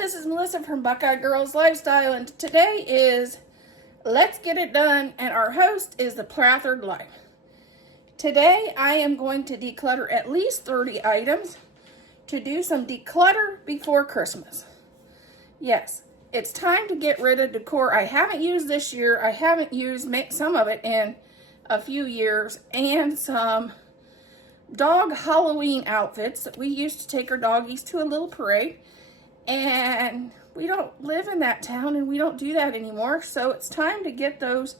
this is Melissa from Buckeye Girls Lifestyle, and today is Let's Get It Done, and our host is the Plathered Life. Today I am going to declutter at least 30 items to do some declutter before Christmas. Yes, it's time to get rid of decor I haven't used this year. I haven't used some of it in a few years, and some dog Halloween outfits that we used to take our doggies to a little parade. And we don't live in that town and we don't do that anymore. So it's time to get those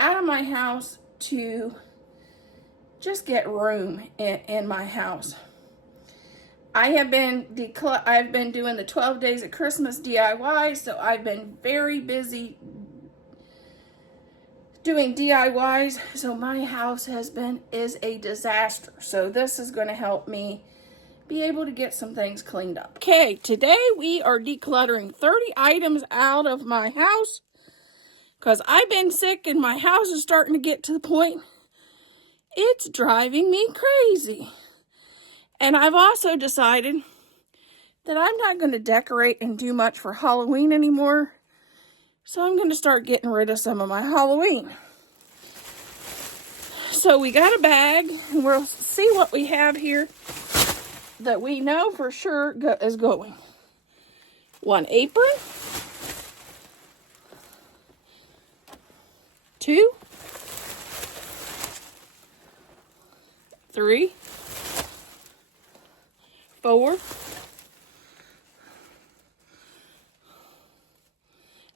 out of my house to just get room in my house. I've been doing the 12 days of Christmas DIY, so I've been very busy doing DIYs. So my house is a disaster. So this is going to help me be able to get some things cleaned up. Okay, today we are decluttering 30 items out of my house because I've been sick and my house is starting to get to the point it's driving me crazy. And I've also decided that I'm not going to decorate and do much for Halloween anymore. So I'm going to start getting rid of some of my Halloween. So we got a bag and we'll see what we have here that we know for sure is going. One apron, 2, 3, 4,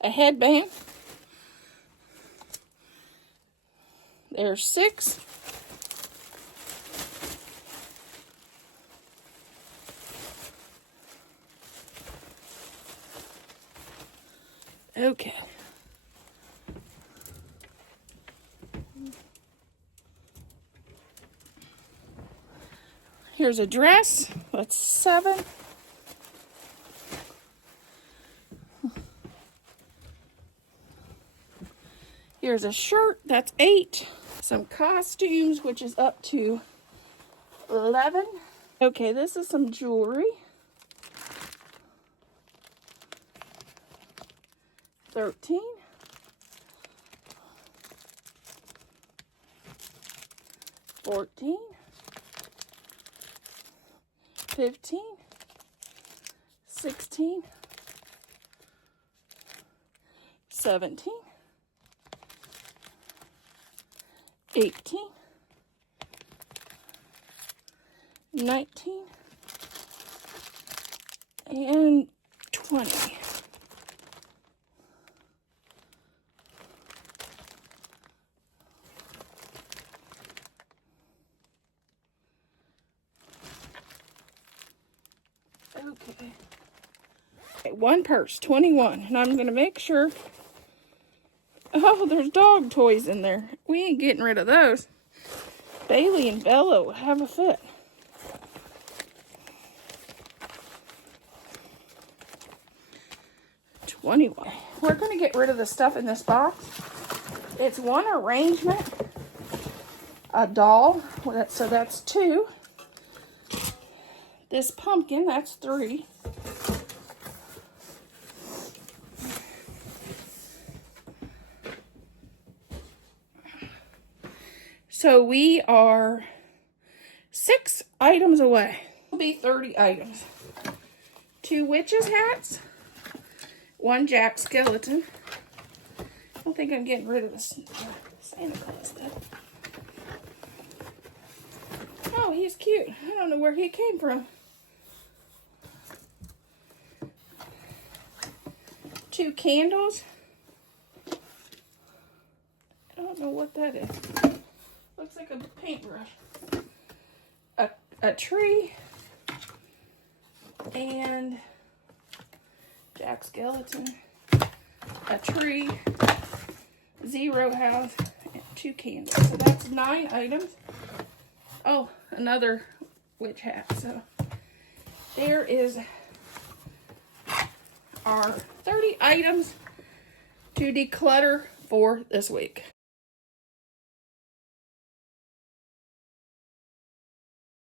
a headband, there's 6, okay. Here's a dress, that's 7. Here's a shirt, that's 8. Some costumes, which is up to 11. Okay, this is some jewelry. 13. 14. 15. 16. 17. 18. 19. And 20. Okay, one purse, 21, and I'm going to make sure. Oh, there's dog toys in there. We ain't getting rid of those. Bailey and Bella will have a fit. $21. We're going to get rid of the stuff in this box. It's one arrangement, a doll, so that's 2. This pumpkin, that's 3. So we are 6 items away. It'll be 30 items. 2 witches' hats, 1 jack skeleton. I don't think I'm getting rid of this Santa Claus stuff. Oh, he's cute. I don't know where he came from. 2 candles. I don't know what that is. Looks like a paintbrush. A tree. And jack skeleton. A tree. 0 house. And 2 candles. So that's 9 items. Oh, another witch hat. So there is our 30 items to declutter for this week.